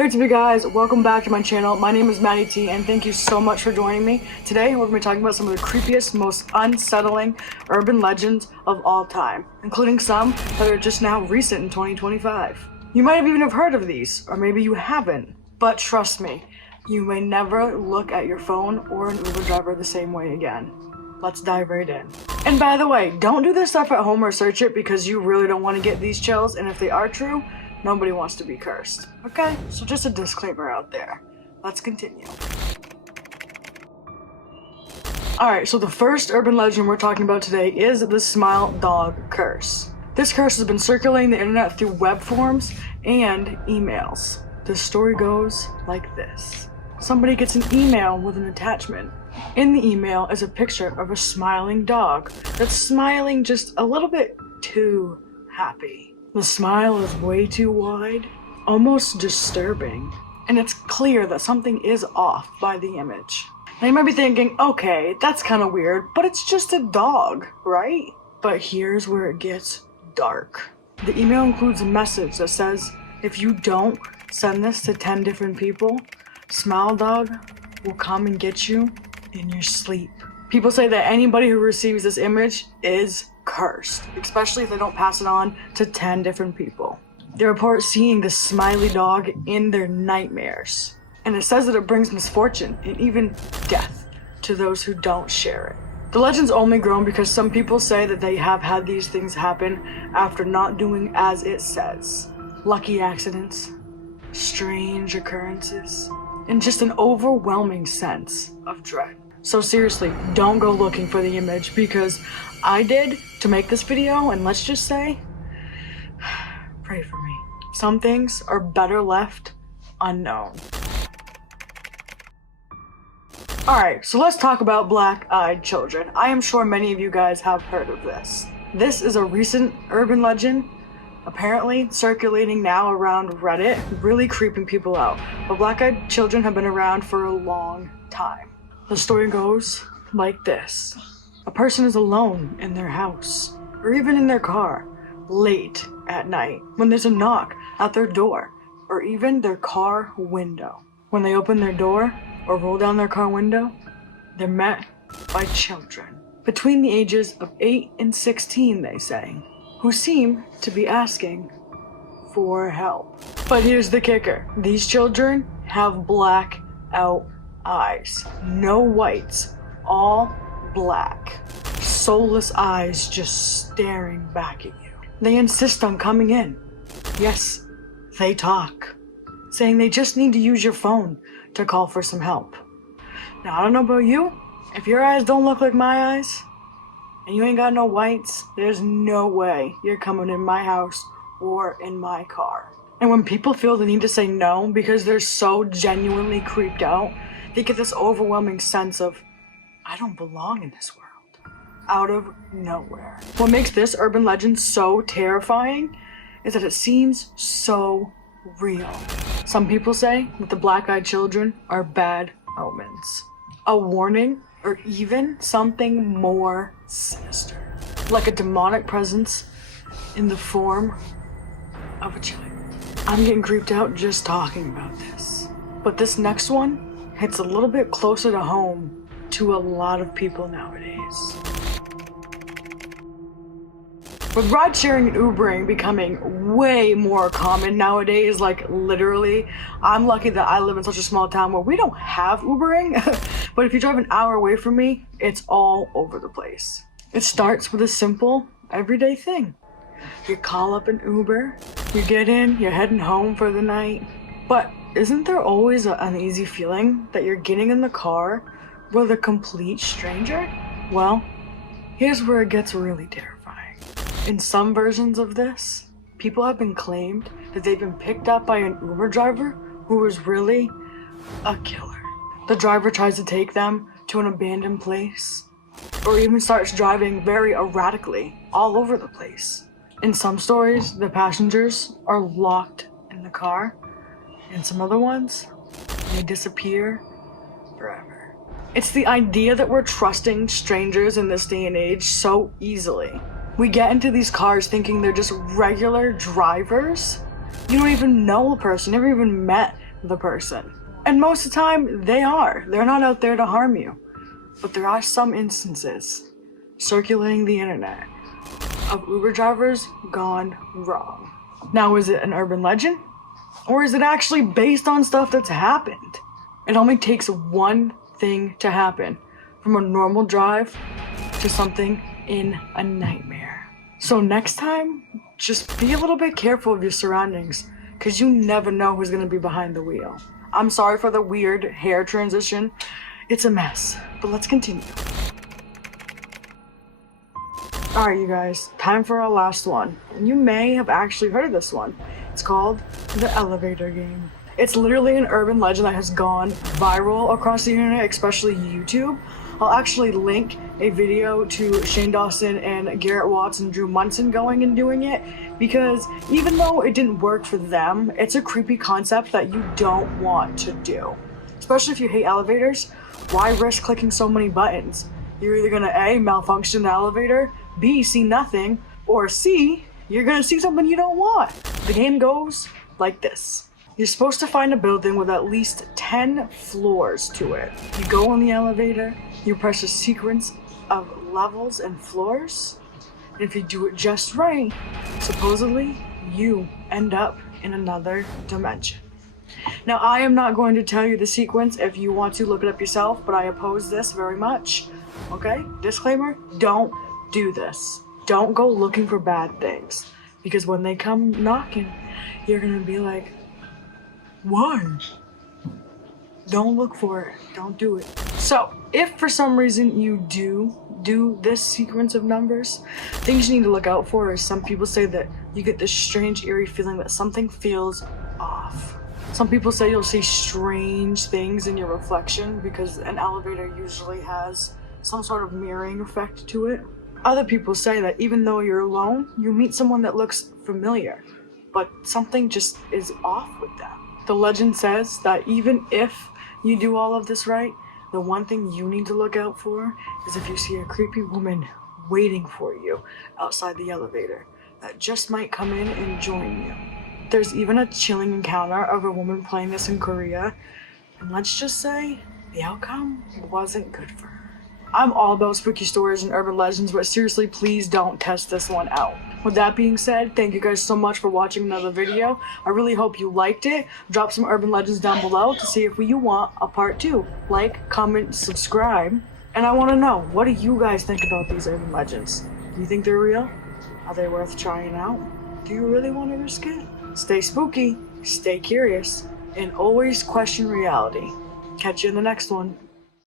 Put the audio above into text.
Hey what's up you guys, welcome back to my channel. My name is Maddie T and thank you so much for joining me. Today we're going to be talking about some of the creepiest, most unsettling urban legends of all time, including some that are just now recent in 2025. You might have even have heard of these, or maybe you haven't, but trust me, you may never look at your phone or an Uber driver the same way again. Let's dive right in. And by the way, don't do this stuff at home or search it because you really don't want to get these chills, and if they are true, nobody wants to be cursed. Okay, so just a disclaimer out there. Let's continue. Alright, so the first urban legend we're talking about today is the smile dog curse. This curse has been circulating the internet through web forums and emails. This story goes like this. Somebody gets an email with an attachment. In the email is a picture of a smiling dog that's smiling just a little bit too happy. The smile is way too wide, almost disturbing, and it's clear that something is off by the image. Now you might be thinking, okay, that's kind of weird, but it's just a dog, right? But here's where it gets dark. The email includes a message that says, if you don't send this to 10 different people, Smile Dog will come and get you in your sleep. People say that anybody who receives this image is cursed, especially if they don't pass it on to 10 different people. They report seeing the smiley dog in their nightmares, and it says that it brings misfortune and even death to those who don't share it. The legend's only grown because some people say that they have had these things happen after not doing as it says. Lucky accidents, strange occurrences, and just an overwhelming sense of dread. So seriously, don't go looking for the image because I did to make this video, and let's just say, pray for me. Some things are better left unknown. Alright, so let's talk about black-eyed children. I am sure many of you guys have heard of this. This is a recent urban legend, apparently circulating now around Reddit, really creeping people out. But black-eyed children have been around for a long time. The story goes like this. A person is alone in their house, or even in their car, late at night, when there's a knock at their door, or even their car window. When they open their door, or roll down their car window, they're met by children, between the ages of 8 and 16, they say, who seem to be asking for help. But here's the kicker. These children have black out eyes, no whites, all black, soulless eyes just staring back at you. They insist on coming in. Yes, they talk, saying they just need to use your phone to call for some help. Now, I don't know about you, if your eyes don't look like my eyes, and you ain't got no whites, there's no way you're coming in my house or in my car. And when people feel the need to say no because they're so genuinely creeped out, they get this overwhelming sense of, I don't belong in this world, out of nowhere. What makes this urban legend so terrifying is that it seems so real. Some people say that the black-eyed children are bad omens, a warning, or even something more sinister, like a demonic presence in the form of a child. I'm getting creeped out just talking about this. But this next one hits a little bit closer to home to a lot of people nowadays. With ride sharing and Ubering becoming way more common nowadays, like literally, I'm lucky that I live in such a small town where we don't have Ubering, but if you drive an hour away from me, it's all over the place. It starts with a simple, everyday thing. You call up an Uber, you get in, you're heading home for the night, but isn't there always an uneasy feeling that you're getting in the car with a complete stranger? Well, here's where it gets really terrifying. In some versions of this, people have been claimed that they've been picked up by an Uber driver who was really a killer. The driver tries to take them to an abandoned place, or even starts driving very erratically all over the place. In some stories, the passengers are locked in the car, and some other ones, they disappear forever. It's the idea that we're trusting strangers in this day and age so easily. We get into these cars thinking they're just regular drivers. You don't even know the person, never even met the person. And most of the time, they are. They're not out there to harm you. But there are some instances circulating the internet of Uber drivers gone wrong. Now, is it an urban legend? Or is it actually based on stuff that's happened? It only takes one thing to happen, from a normal drive to something in a nightmare. So next time, just be a little bit careful of your surroundings, because you never know who's going to be behind the wheel. I'm sorry for the weird hair transition. It's a mess, but let's continue. Alright, you guys, time for our last one. And you may have actually heard of this one. It's called the elevator game. It's literally an urban legend that has gone viral across the internet, especially YouTube. I'll actually link a video to Shane Dawson and Garrett Watts and Drew Munson going and doing it, because even though it didn't work for them, it's a creepy concept that you don't want to do. Especially if you hate elevators, why risk clicking so many buttons? You're either gonna A, malfunction the elevator, B, see nothing, or C, you're gonna see something you don't want. The game goes like this. You're supposed to find a building with at least 10 floors to it. You go on the elevator, you press a sequence of levels and floors, and if you do it just right, supposedly you end up in another dimension. Now, I am not going to tell you the sequence. If you want to, look it up yourself, but I oppose this very much. Okay? Disclaimer, don't do this. Don't go looking for bad things, because when they come knocking, you're gonna be like, why? Don't look for it. Don't do it. So, if for some reason you do this sequence of numbers, things you need to look out for is some people say that you get this strange, eerie feeling that something feels off. Some people say you'll see strange things in your reflection because an elevator usually has some sort of mirroring effect to it. Other people say that even though you're alone, you meet someone that looks familiar, but something just is off with them. The legend says that even if you do all of this right, the one thing you need to look out for is if you see a creepy woman waiting for you outside the elevator that just might come in and join you. There's even a chilling encounter of a woman playing this in Korea, and let's just say the outcome wasn't good for her. I'm all about spooky stories and urban legends, but seriously, please don't test this one out. With that being said, thank you guys so much for watching another video. I really hope you liked it. Drop some urban legends down below to see if you want a part 2. Like, comment, subscribe. And I want to know, what do you guys think about these urban legends? Do you think they're real? Are they worth trying out? Do you really want to risk it? Stay spooky, stay curious, and always question reality. Catch you in the next one.